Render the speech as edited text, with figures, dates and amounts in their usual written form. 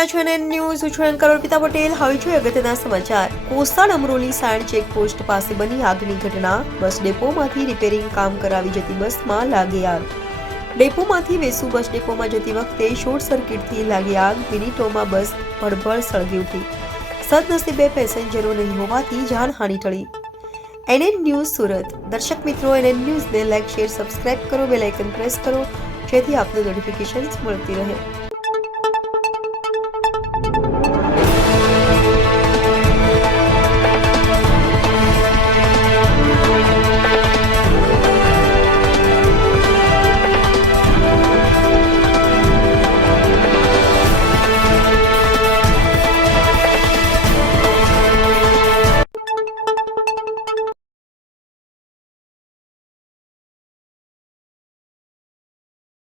રહ્યા છો NN news. હું છું એન્કર અર્પિતા પટેલ. હવે જોઈએ અગત્યના સમાચાર. કોસાડ અમરોલી સાયણ ચેકપોસ્ટ પાસે બની આગની ઘટના. બસ ડેપોમાંથી રિપેરિંગ કામ કરાવી જતી બસમાં લાગી આગ. ડેપોમાંથી વેસુ બસ ડેપોમાં જતી વખતે શોર્ટ સર્કિટથી લાગી આગ. મિનિટોમાં બસ ભડભડ સળગી ઉઠી. સદનસીબે પેસેન્જરો નહીં હોવાથી જાનહાનિ ટળી. NN news Surat. દર્શક મિત્રો, NN ન્યૂઝને લાઈક, શેર, સબસ્ક્રાઇબ કરો, બેલ આઇકન પ્રેસ કરો જેથી આપને નોટિફિકેશન્સ મળતી રહે.